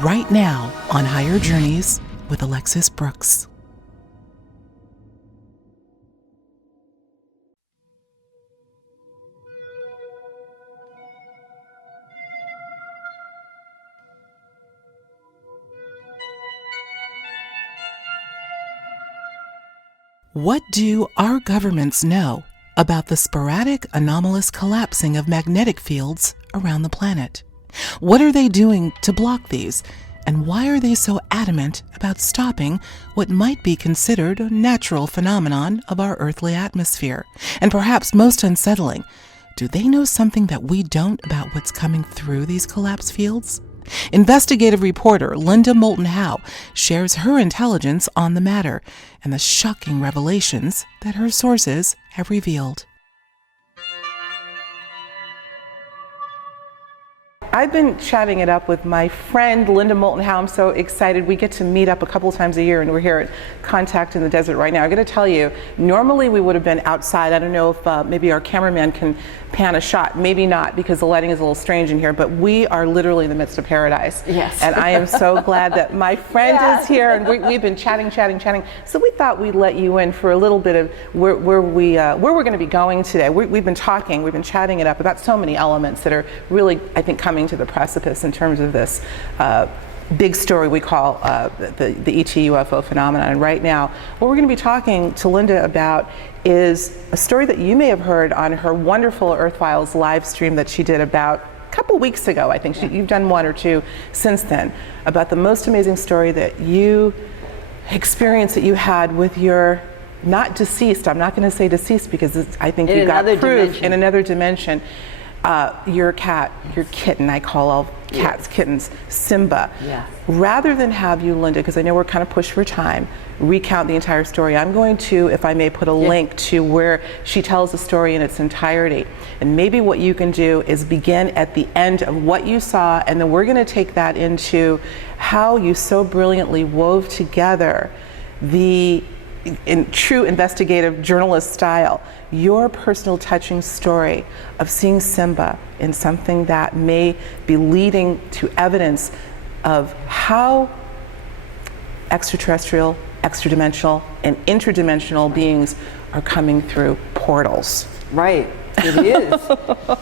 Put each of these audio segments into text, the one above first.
right now on Higher Journeys with Alexis Brooks. What do our governments know about the sporadic anomalous collapsing of magnetic fields around the planet? What are they doing to block these? And why are they so adamant about stopping what might be considered a natural phenomenon of our earthly atmosphere? And perhaps most unsettling, do they know something that we don't about what's coming through these collapse fields? Investigative reporter Linda Moulton Howe shares her intelligence on the matter and the shocking revelations that her sources have revealed. I've been chatting it up with my friend Linda Moulton Howe. I'm so excited. We get to meet up a couple of times a year, and we're here at Contact in the Desert right now. I'm going to tell you, normally we would have been outside. I don't know if maybe our cameraman can pan a shot. Maybe not, because the lighting is a little strange in here, but we are literally in the midst of paradise. Yes. And I am so glad that my friend is here, and we've been chatting. So we thought we'd let you in for a little bit of where we're going to be going today. We've been chatting it up about so many elements that are really, I think, coming to the precipice in terms of this big story we call the ET UFO phenomenon. And right now, what we're going to be talking to Linda about is a story that you may have heard on her wonderful Earthfiles live stream that she did about a couple weeks ago. I think you've done one or two since then, about the most amazing story that you experienced that you had with your not deceased, I'm not going to say deceased because I think you got proof in another dimension. Your cat, your kitten, I call all cats kittens, Simba. Yes. Rather than have you, Linda, because I know we're kind of pushed for time, recount the entire story, I'm going to, if I may, put a link to where she tells the story in its entirety. And maybe what you can do is begin at the end of what you saw, and then we're going to take that into how you so brilliantly wove together in true investigative journalist style, your personal touching story of seeing Simba in something that may be leading to evidence of how extraterrestrial, extradimensional, and interdimensional beings are coming through portals. Right, it is.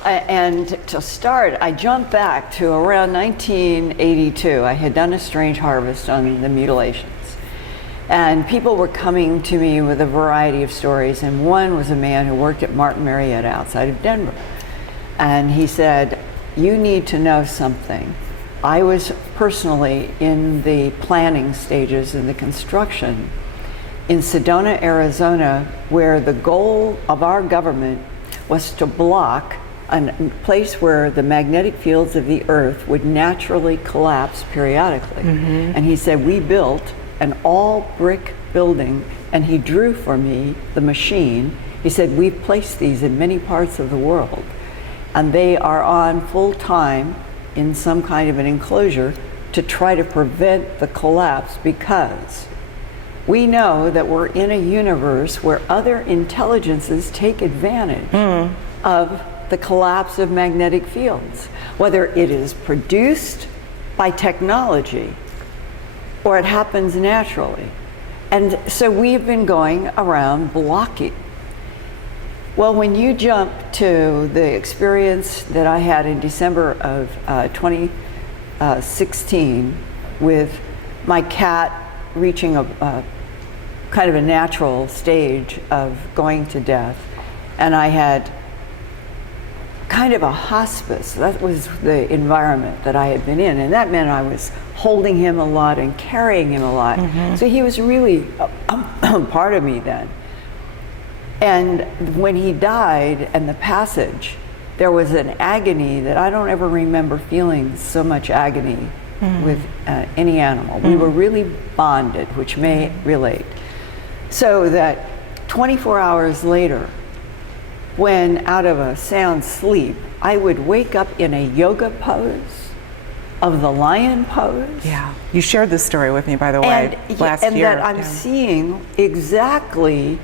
And to start, I jumped back to around 1982. I had done a strange harvest on the mutilations. And people were coming to me with a variety of stories, and one was a man who worked at Martin Marietta outside of Denver. And he said, you need to know something. I was personally in the planning stages in the construction in Sedona, Arizona, where the goal of our government was to block a place where the magnetic fields of the Earth would naturally collapse periodically. Mm-hmm. And he said, we built an all brick building, and he drew for me the machine. He said, we've placed these in many parts of the world, and they are on full time in some kind of an enclosure to try to prevent the collapse, because we know that we're in a universe where other intelligences take advantage of the collapse of magnetic fields, whether it is produced by technology or it happens naturally. And so we've been going around blocking. Well, when you jump to the experience that I had in December of 2016 with my cat reaching a kind of a natural stage of going to death, and I had kind of a hospice. That was the environment that I had been in, and that meant I was holding him a lot and carrying him a lot. Mm-hmm. So he was really a part of me then. And when he died and the passage, there was an agony that I don't ever remember feeling so much agony with any animal. We were really bonded, which may relate. So that 24 hours later, when out of a sound sleep, I would wake up in a yoga pose of the lion pose. Yeah, you shared this story with me, by the way, last year. And that I'm seeing exactly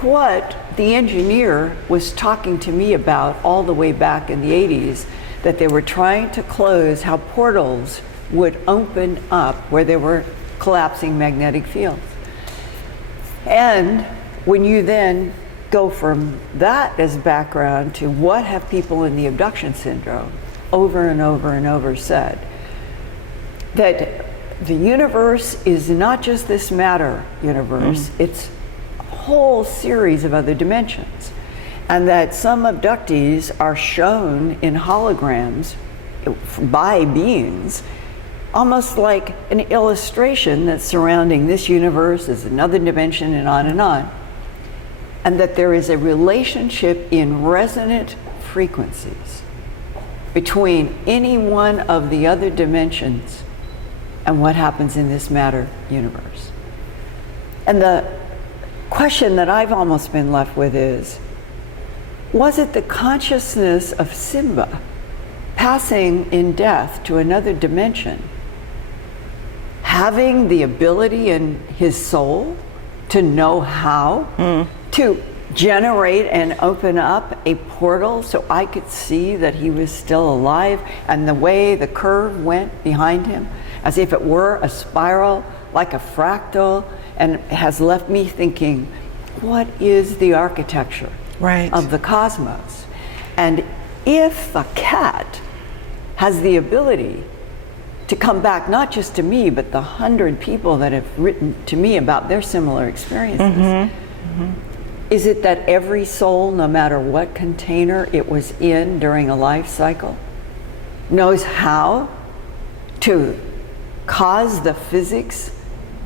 what the engineer was talking to me about all the way back in the 80s, that they were trying to close, how portals would open up where there were collapsing magnetic fields. And when you then go from that as background to what have people in the abduction syndrome over and over and over said, that the universe is not just this matter universe, it's a whole series of other dimensions. And that some abductees are shown in holograms by beings, almost like an illustration that's surrounding this universe is another dimension and on and on. And that there is a relationship in resonant frequencies between any one of the other dimensions and what happens in this matter universe. And the question that I've almost been left with is, was it the consciousness of Simba passing in death to another dimension, having the ability in his soul to know how to generate and open up a portal so I could see that he was still alive, and the way the curve went behind him, as if it were a spiral, like a fractal, and has left me thinking, what is the architecture of the cosmos? And if a cat has the ability to come back, not just to me, but the 100 people that have written to me about their similar experiences, is it that every soul, no matter what container it was in during a life cycle, knows how to cause the physics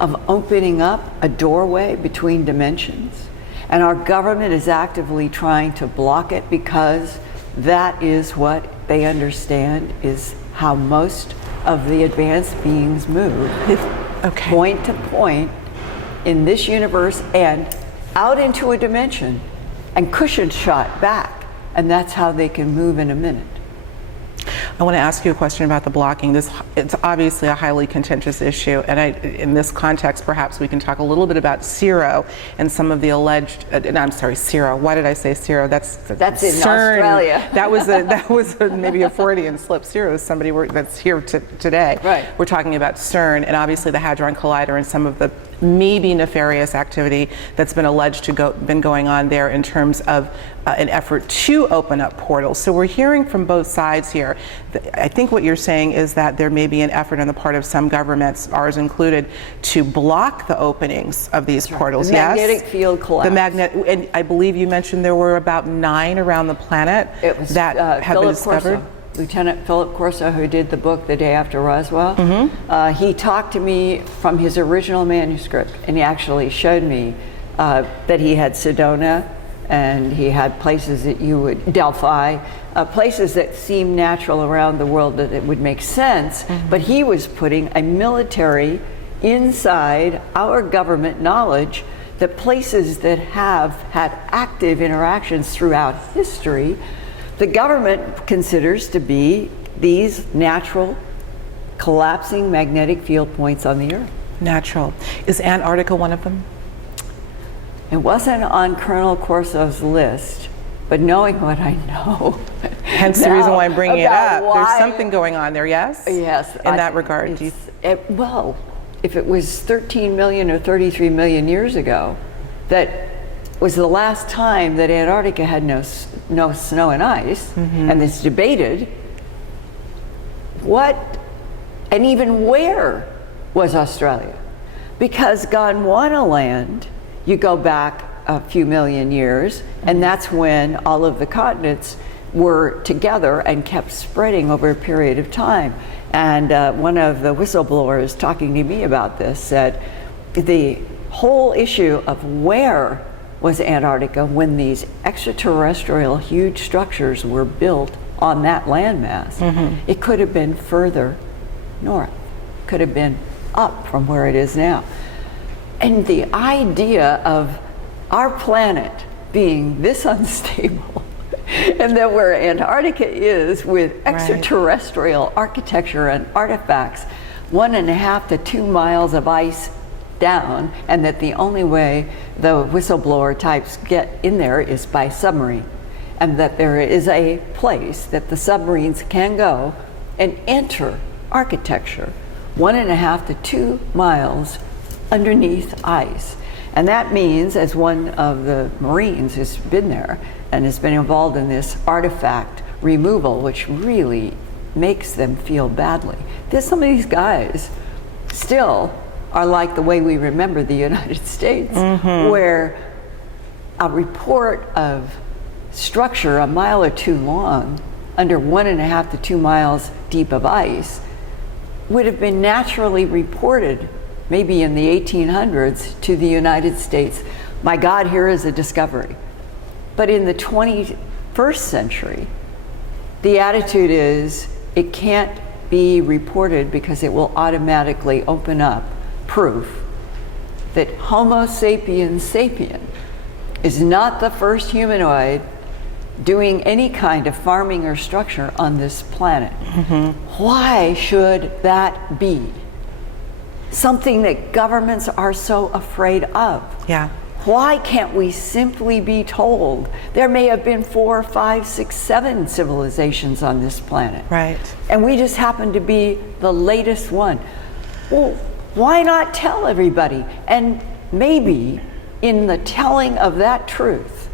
of opening up a doorway between dimensions? And our government is actively trying to block it because that is what they understand is how most of the advanced beings move. Point to point in this universe and out into a dimension and cushion shot back. And that's how they can move in a minute. I want to ask you a question about the blocking. It's obviously a highly contentious issue, and in this context, perhaps we can talk a little bit about CERO and some of the alleged. I'm sorry, CERO. Why did I say CERO? That's in CERN. Australia. that was maybe a Freudian slip. CERO is somebody that's here today. Right. We're talking about CERN and obviously the Hadron Collider and some of the maybe nefarious activity that's been alleged to been going on there in terms of an effort to open up portals. So we're hearing from both sides here. I think what you're saying is that there may be an effort on the part of some governments, ours included, to block the openings of these portals. The magnetic field collapse. And I believe you mentioned there were about 9 around the planet that have been discovered. Lieutenant Philip Corso, who did the book The Day After Roswell, he talked to me from his original manuscript, and he actually showed me that he had Sedona, and he had places that Delphi, places that seem natural around the world that it would make sense, but he was putting a military inside our government knowledge that places that have had active interactions throughout history, the government considers to be these natural collapsing magnetic field points on the Earth. Natural. Is Antarctica one of them? It wasn't on Colonel Corso's list, but knowing what I know. Hence the reason why I'm bringing it up. There's something going on there, yes? Yes. In that regard. Well, if it was 13 million or 33 million years ago, that was the last time that Antarctica had no snow and ice, and it's debated what and even where was Australia. Because Gondwanaland, you go back a few million years, and that's when all of the continents were together and kept spreading over a period of time. And one of the whistleblowers talking to me about this said the whole issue of where was Antarctica when these extraterrestrial huge structures were built on that landmass. It could have been further north, could have been up from where it is now. And the idea of our planet being this unstable and that where Antarctica is with extraterrestrial architecture and artifacts, 1.5 to 2 miles of ice down, and that the only way the whistleblower types get in there is by submarine, and that there is a place that the submarines can go and enter architecture, 1.5 to 2 miles underneath ice. And that means, as one of the Marines has been there and has been involved in this artifact removal, which really makes them feel badly. There's some of these guys still are like the way we remember the United States, where a report of structure 1 mile or 2 long under 1.5 to 2 miles deep of ice would have been naturally reported maybe in the 1800s to the United States. My God, here is a discovery. But in the 21st century, the attitude is it can't be reported because it will automatically open up proof that Homo sapiens sapien is not the first humanoid doing any kind of farming or structure on this planet. Why should that be? Something that governments are so afraid of. Yeah. Why can't we simply be told there may have been 4, 5, 6, 7 civilizations on this planet? Right. And we just happen to be the latest one. Well, why not tell everybody? And maybe in the telling of that truth,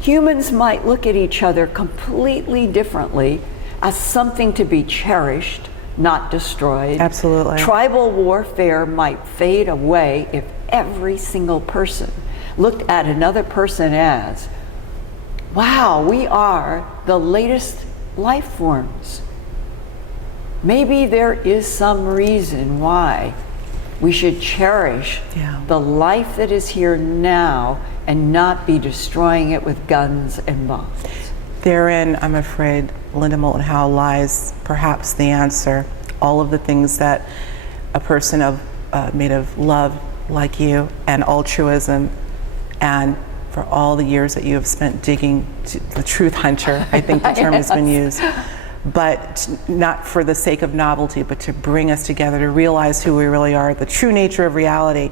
humans might look at each other completely differently as something to be cherished, not destroyed. Absolutely. Tribal warfare might fade away if every single person looked at another person as, wow, we are the latest life forms. Maybe there is some reason why we should cherish the life that is here now and not be destroying it with guns and bombs. Therein, I'm afraid, Linda Moulton Howe, lies perhaps the answer. All of the things that a person made of love like you and altruism, and for all the years that you have spent digging to the truth hunter, I think the term has been used, but not for the sake of novelty, but to bring us together, to realize who we really are, the true nature of reality.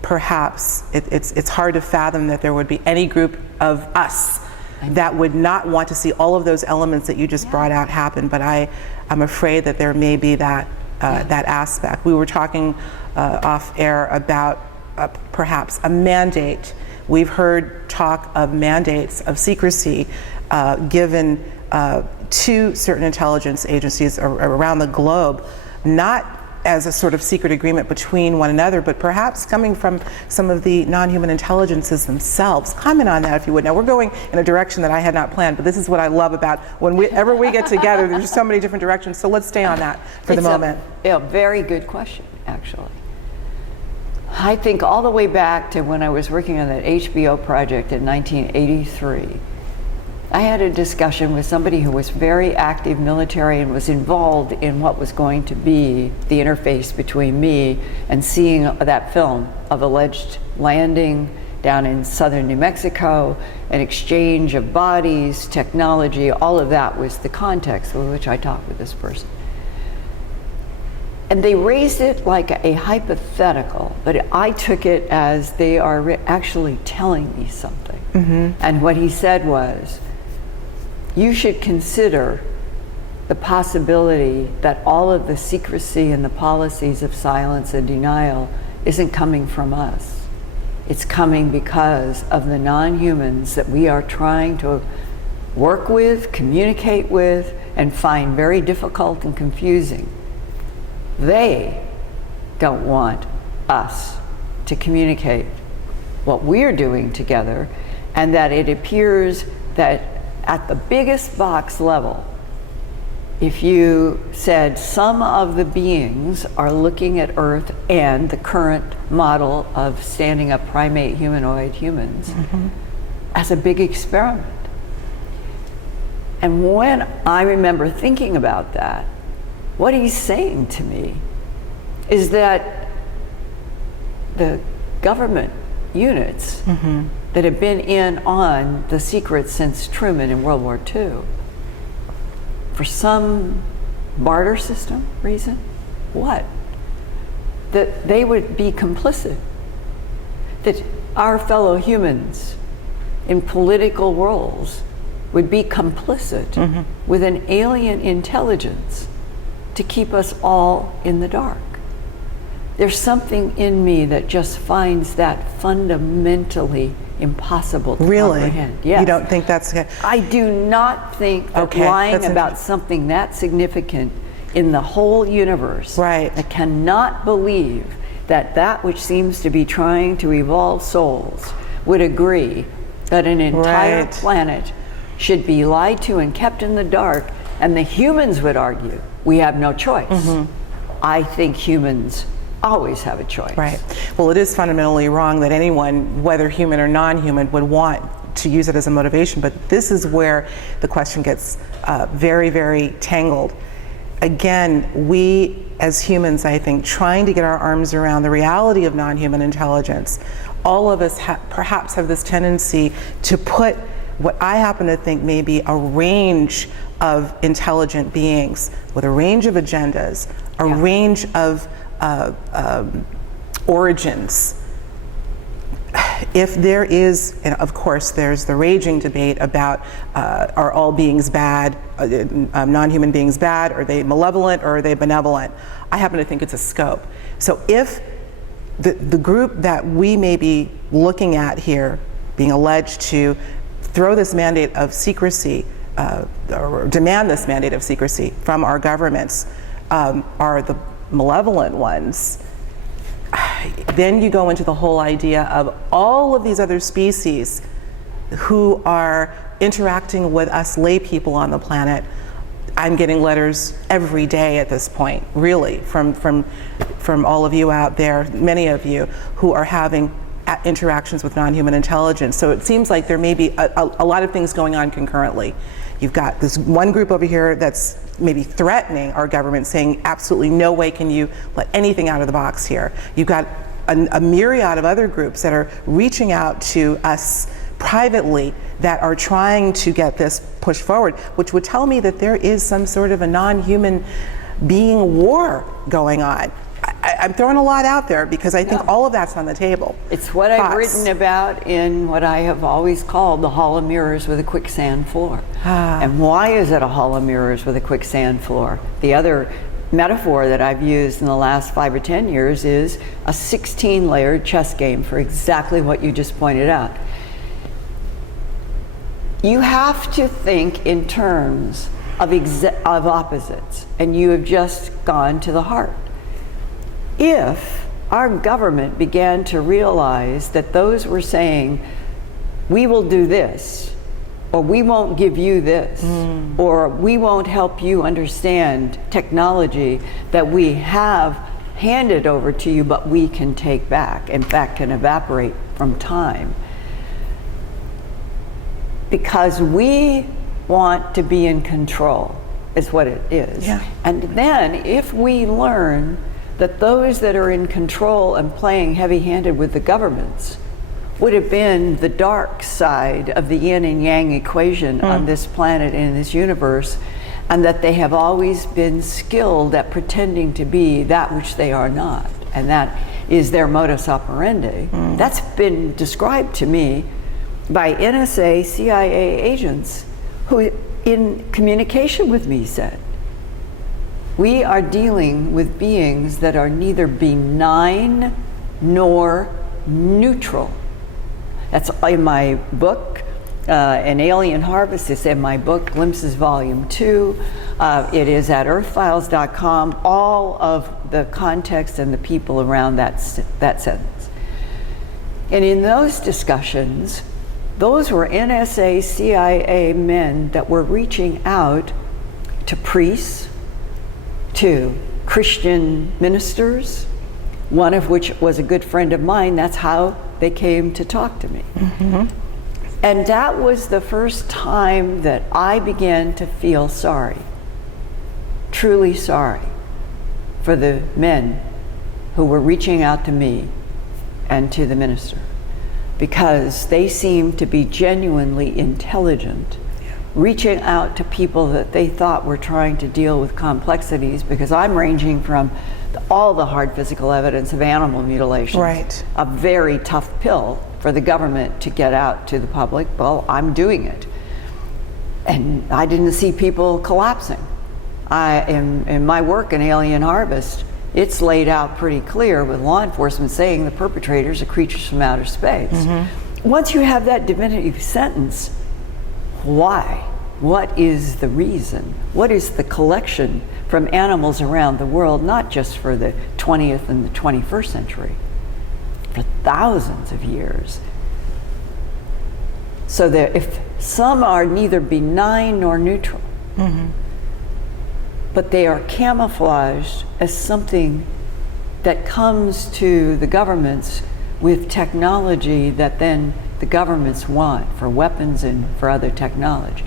Perhaps it's hard to fathom that there would be any group of us that would not want to see all of those elements that you just brought out happen, but I'm afraid that there may be that aspect. We were talking off air about perhaps a mandate. We've heard talk of mandates of secrecy given to certain intelligence agencies around the globe, not as a sort of secret agreement between one another, but perhaps coming from some of the non-human intelligences themselves. Comment on that if you would. Now, we're going in a direction that I had not planned, but this is what I love about whenever we get together, there's so many different directions, so let's stay on that for the moment. A very good question, actually. I think all the way back to when I was working on that HBO project in 1983, I had a discussion with somebody who was very active military and was involved in what was going to be the interface between me and seeing that film of alleged landing down in southern New Mexico, an exchange of bodies, technology, all of that was the context with which I talked with this person. And they raised it like a hypothetical, but I took it as they are actually telling me something. And what he said was, you should consider the possibility that all of the secrecy and the policies of silence and denial isn't coming from us. It's coming because of the non-humans that we are trying to work with, communicate with, and find very difficult and confusing. They don't want us to communicate what we're doing together, and that it appears that at the biggest box level, if you said some of the beings are looking at Earth and the current model of standing up primate humanoid humans as a big experiment. And when I remember thinking about that, what he's saying to me is that the government units that have been in on the secret since Truman in World War II, for some barter system reason, that they would be complicit, that our fellow humans in political roles would be complicit with an alien intelligence to keep us all in the dark. There's something in me that just finds that fundamentally impossible to comprehend. Yes. You don't think that's... I do not think that lying about something that significant in the whole universe, I cannot believe that that which seems to be trying to evolve souls would agree that an entire planet should be lied to and kept in the dark, and the humans would argue we have no choice. I think humans always have a choice. Right. Well, it is fundamentally wrong that anyone, whether human or non-human, would want to use it as a motivation, but this is where the question gets very, very tangled. Again, we as humans, I think, trying to get our arms around the reality of non-human intelligence, all of us perhaps have this tendency to put what I happen to think may be a range of intelligent beings with a range of agendas, a range of origins. If there is, and of course there's the raging debate about are all beings bad, non-human beings bad, are they malevolent or are they benevolent? I happen to think it's a scope. So if the group that we may be looking at here being alleged to throw this mandate of secrecy or demand this mandate of secrecy from our governments are the malevolent ones, then you go into the whole idea of all of these other species who are interacting with us lay people on the planet. I'm getting letters every day at this point, really, from all of you out there, many of you who are having interactions with non-human intelligence. So it seems like there may be a lot of things going on concurrently. You've got this one group over here that's maybe threatening our government, saying absolutely no way can you let anything out of the box here. You've got a myriad of other groups that are reaching out to us privately that are trying to get this pushed forward, which would tell me that there is some sort of a non-human being war going on. I'm throwing a lot out there because I think all of that's on the table. It's what I've written about in what I have always called the hall of mirrors with a quicksand floor. And why is it a hall of mirrors with a quicksand floor? The other metaphor that I've used in the last 5 or 10 years is a 16-layered chess game for exactly what you just pointed out. You have to think in terms of opposites, and you have just gone to the heart. If our government began to realize that those were saying, we will do this, or we won't give you this, or we won't help you understand technology that we have handed over to you, but we can take back, in fact, can evaporate from time. Because we want to be in control, is what it is. And then if we learn that those that are in control and playing heavy-handed with the governments would have been the dark side of the yin and yang equation on this planet and in this universe, and that they have always been skilled at pretending to be that which they are not, and that is their modus operandi. That's been described to me by NSA, CIA agents who, in communication with me, said, we are dealing with beings that are neither benign nor neutral. That's in my book, An Alien Harvest. It's in my book, Glimpses Volume 2. It is at earthfiles.com, all of the context and the people around that sentence. And in those discussions, those were NSA, CIA men that were reaching out to priests, to Christian ministers, one of which was a good friend of mine. That's how they came to talk to me. And that was the first time that I began to feel sorry, truly sorry, for the men who were reaching out to me and to the minister, because they seemed to be genuinely intelligent, reaching out to people that they thought were trying to deal with complexities, because I'm ranging from all the hard physical evidence of animal mutilations, a very tough pill for the government to get out to the public. Well, I'm doing it. And I didn't see people collapsing. in my work in Alien Harvest, it's laid out pretty clear with law enforcement saying the perpetrators are creatures from outer space. Once you have that definitive sentence, why? What is the reason? What is the collection from animals around the world, not just for the 20th and the 21st century, for thousands of years? So that if some are neither benign nor neutral, but they are camouflaged as something that comes to the governments with technology that then the governments want for weapons and for other technology.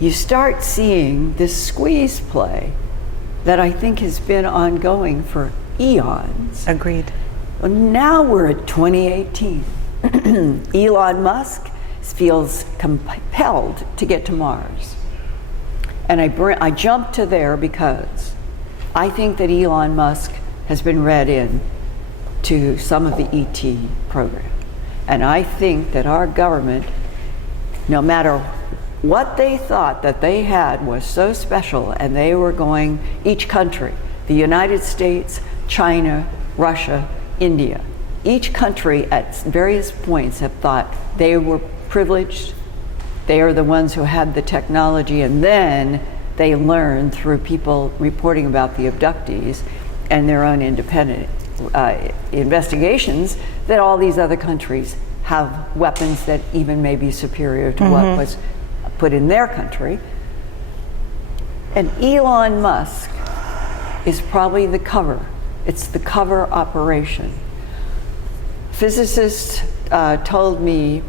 You start seeing this squeeze play that I think has been ongoing for eons. Agreed. Well, now we're at 2018. Elon Musk feels compelled to get to Mars. And I jump to there because I think that Elon Musk has been read in to some of the ET program. And I think that our government, no matter what they thought that they had was so special, and they were going, each country, the United States, China, Russia, India, each country at various points have thought they were privileged, they are the ones who had the technology, and then they learned through people reporting about the abductees and their own independent investigations that all these other countries have weapons that even may be superior to what was put in their country. And Elon Musk is probably the cover. It's the cover operation. Physicists told me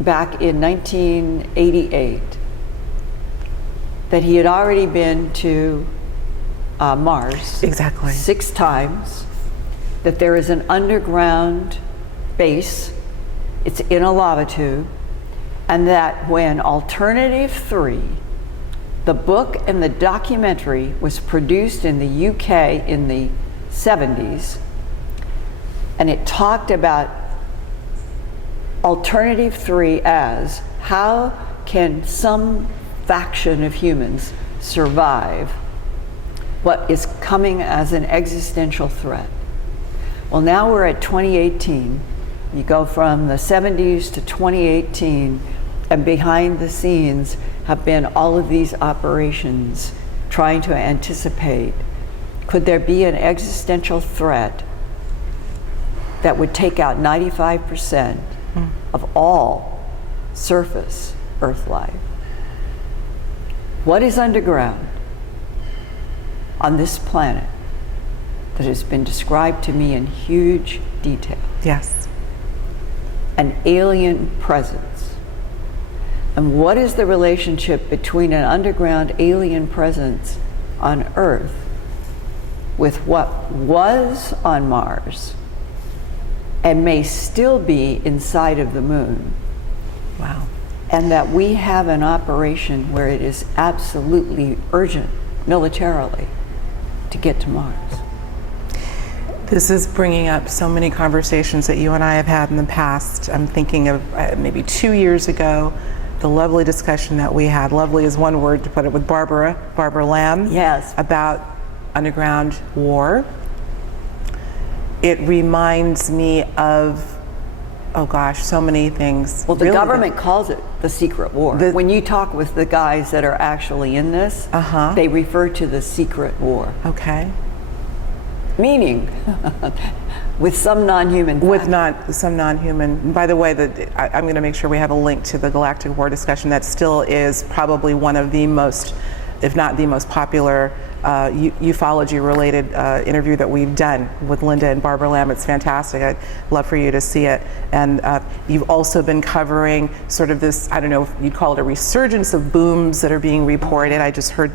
back in 1988 that he had already been to Mars Exactly. 6 times, that there is an underground base, it's in a lava tube, and that when Alternative 3, the book and the documentary, was produced in the UK in the 70s, and it talked about Alternative 3 as how can some faction of humans survive what is coming as an existential threat. Well, now we're at 2018. You go from the 70s to 2018, and behind the scenes have been all of these operations trying to anticipate, could there be an existential threat that would take out 95% of all surface Earth life? What is underground on this planet that has been described to me in huge detail? Yes. An alien presence. And what is the relationship between an underground alien presence on Earth with what was on Mars and may still be inside of the moon? Wow. And that we have an operation where it is absolutely urgent militarily to get to Mars. This is bringing up so many conversations that you and I have had in the past. I'm thinking of maybe 2 years ago, the lovely discussion that we had. Lovely is one word to put it, with Barbara Lamb. Yes. About underground war. It reminds me of, oh gosh, so many things. Well, the Really government calls it the secret war. When you talk with the guys that are actually in this, they refer to the secret war. Okay. Meaning, with some non-human With some non-human. By the way, I'm going to make sure we have a link to the Galactic War discussion. That still is probably one of the most, if not the most popular ufology-related interview that we've done with Linda and Barbara Lamb. It's fantastic. I'd love for you to see it. And you've also been covering sort of this, I don't know if you'd call it a resurgence of booms that are being reported. I just heard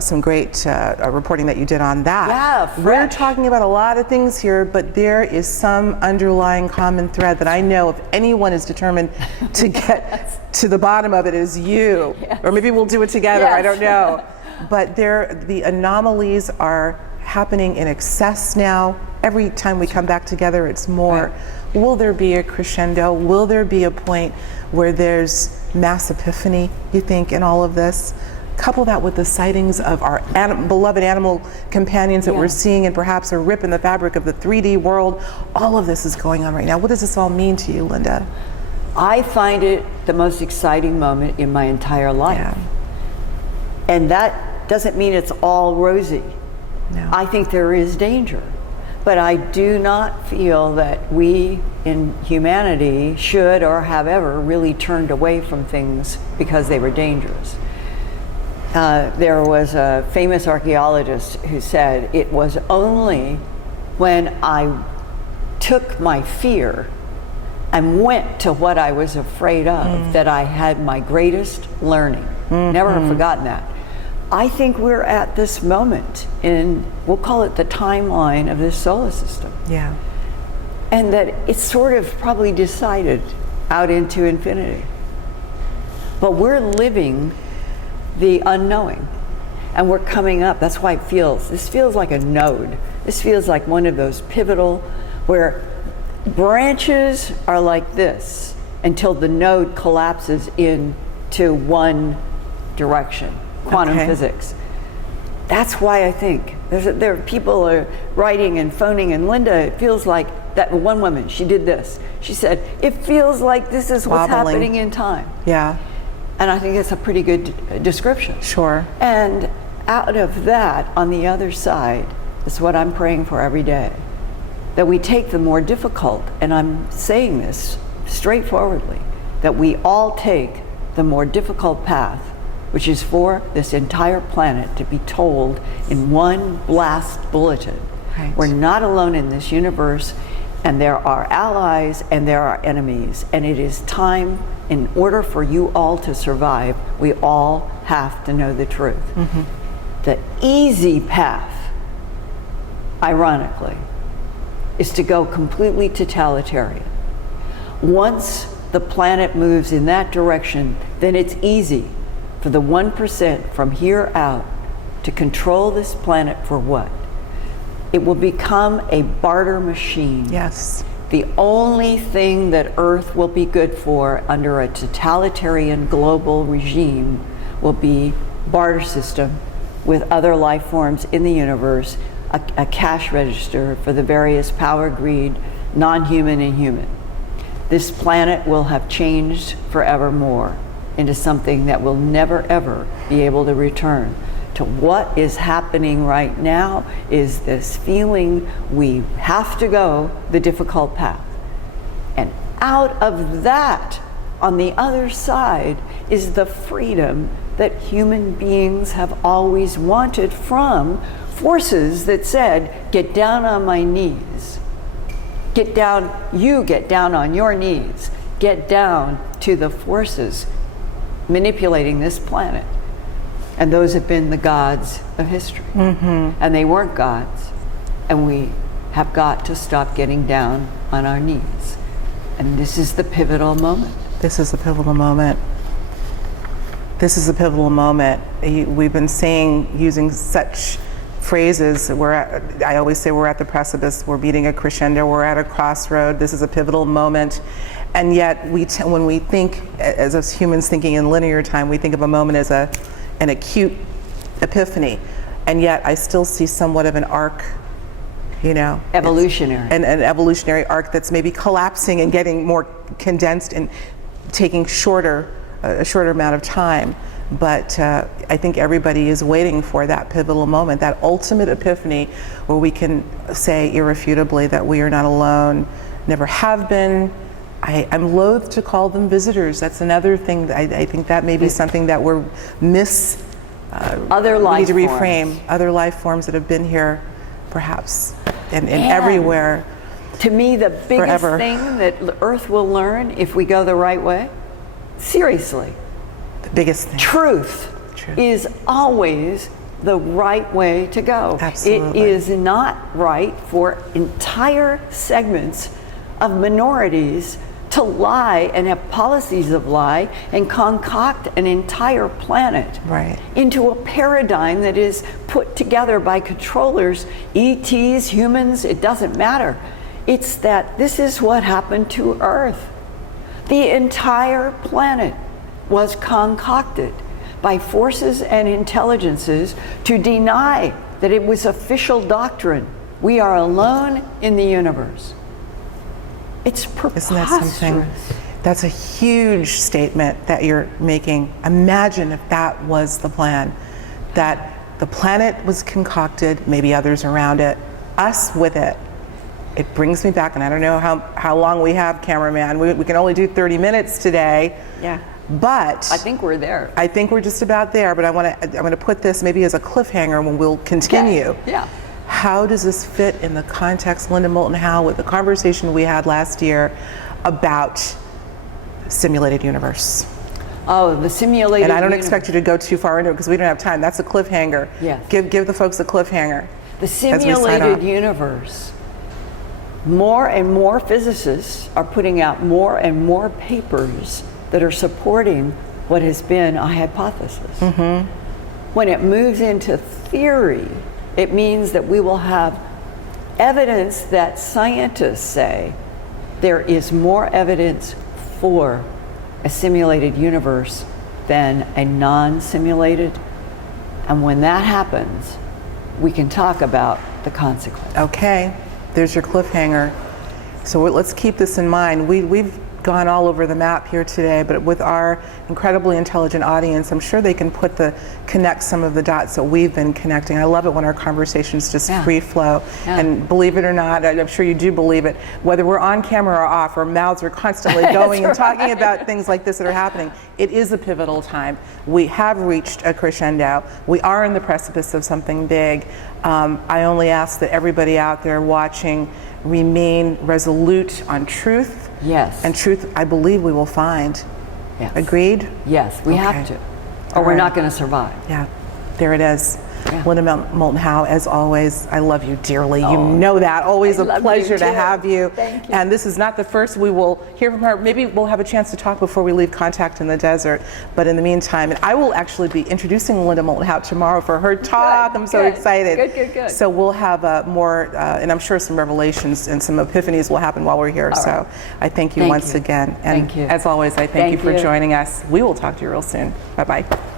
some great reporting that you did on that. Yeah, fresh. We're talking about a lot of things here, but there is some underlying common thread that I know if anyone is determined to get to the bottom of it is you. Yes. Or maybe we'll do it together, I Yes. don't know. But the anomalies are happening in excess now. Every time we come back together, it's more. Right. Will there be a crescendo? Will there be a point where there's mass epiphany, you think, in all of this? couple that with the sightings of our beloved animal companions that we're seeing, and perhaps a rip in the fabric of the 3D world. All of this is going on right now. What does this all mean to you, Linda? I find it the most exciting moment in my entire life. Yeah. And that doesn't mean it's all rosy. No. I think there is danger. But I do not feel that we in humanity should or have ever really turned away from things because they were dangerous. There was a famous archaeologist who said, it was only when I took my fear and went to what I was afraid of that I had my greatest learning. Never have forgotten that. I think we're at this moment in, we'll call it the timeline of this solar system. Yeah. And that it's sort of probably decided out into infinity. But we're living the unknowing. And we're coming up. That's why this feels like a node. This feels like one of those pivotal, where branches are like this until the node collapses into one direction. Quantum physics. That's why I think there are people are writing and phoning, and Linda, it feels like that one woman, she did this. She said, it feels like this is what's happening in time. Yeah. And I think it's a pretty good description. Sure. And out of that, on the other side, is what I'm praying for every day. That we take the more difficult, and I'm saying this straightforwardly, that we all take the more difficult path, which is for this entire planet to be told in one blast bulletin. Right. We're not alone in this universe, and there are allies and there are enemies, and it is time, in order for you all to survive, we all have to know the truth. The easy path, ironically, is to go completely totalitarian. Once the planet moves in that direction, then it's easy for the 1% from here out to control this planet for what? It will become a barter machine. Yes. The only thing that Earth will be good for under a totalitarian global regime will be barter system with other life forms in the universe, a cash register for the various power, greed, non-human and human. This planet will have changed forevermore into something that will never ever be able to return to. What is happening right now is this feeling we have to go the difficult path. And out of that, on the other side, is the freedom that human beings have always wanted from forces that said, get down on my knees. Get down on your knees. Get down to the forces manipulating this planet. And those have been the gods of history. And they weren't gods. And we have got to stop getting down on our knees. And this is the pivotal moment. This is the pivotal moment. This is a pivotal moment. We've been saying, using such phrases, I always say we're at the precipice, we're meeting a crescendo, we're at a crossroad, this is a pivotal moment. And yet, when we think, as us humans thinking in linear time, we think of a moment as an acute epiphany. And yet, I still see somewhat of an arc, Evolutionary. An evolutionary arc that's maybe collapsing and getting more condensed and taking a shorter amount of time. But I think everybody is waiting for that pivotal moment, that ultimate epiphany where we can say irrefutably that we are not alone, never have been. I'm loath to call them visitors. That's another thing. I think that may be something that we're other life we need to reframe. forms. Other life forms that have been here, perhaps, and everywhere. To me, the biggest forever. thing that Earth will learn if we go the right way, seriously, The biggest thing. truth is always the right way to go. Absolutely. It is not right for entire segments of minorities to lie and have policies of lie and concoct an entire planet into a paradigm that is put together by controllers, ETs, humans, it doesn't matter. It's that this is what happened to Earth. The entire planet was concocted by forces and intelligences to deny that it was official doctrine. We are alone in the universe. It's preposterous. Isn't that something? That's a huge statement that you're making. Imagine if that was the plan, that the planet was concocted, maybe others around it, us with it. It brings me back, and I don't know how long we have, cameraman. We can only do 30 minutes today. Yeah. But I think we're there. I think we're just about there, but I'm going to put this maybe as a cliffhanger when we'll continue. Okay. Yeah. How does this fit in the context, Linda Moulton Howe, with the conversation we had last year about simulated universe? Oh, the simulated And I don't universe. expect you to go too far into it because we don't have time. That's a cliffhanger. Yeah. Give the folks a cliffhanger. The as we sign simulated off. universe. More and more physicists are putting out more and more papers that are supporting what has been a hypothesis. Mm-hmm. When it moves into theory, it means that we will have evidence that scientists say there is more evidence for a simulated universe than a non-simulated. And when that happens, we can talk about the consequences. Okay, there's your cliffhanger. So let's keep this in mind. We've gone all over the map here today, but with our incredibly intelligent audience, I'm sure they can connect some of the dots that we've been connecting. I love it when our conversations just free flow. Yeah. And believe it or not, I'm sure you do believe it, whether we're on camera or off, our mouths are constantly going and talking about things like this that are happening. It is a pivotal time. We have reached a crescendo. We are in the precipice of something big. I only ask that everybody out there watching remain resolute on truth. Yes. And truth, I believe we will find. Yes. Agreed? Yes, we have to, or we're not going to survive. Yeah, there it is. Yeah. Linda Moulton Howe, as always, I love you dearly. You know that. Always a love pleasure you to too. have you. Thank you. And this is not the first we will hear from her. Maybe we'll have a chance to talk before we leave Contact in the Desert. But in the meantime, and I will actually be introducing Linda Moulton Howe tomorrow for her talk. I'm so excited. Good. So we'll have more, and I'm sure some revelations and some epiphanies will happen while we're here. All so right. I thank you once again. And Thank you. as always, I thank you for you. joining us. We will talk to you real soon. Bye-bye.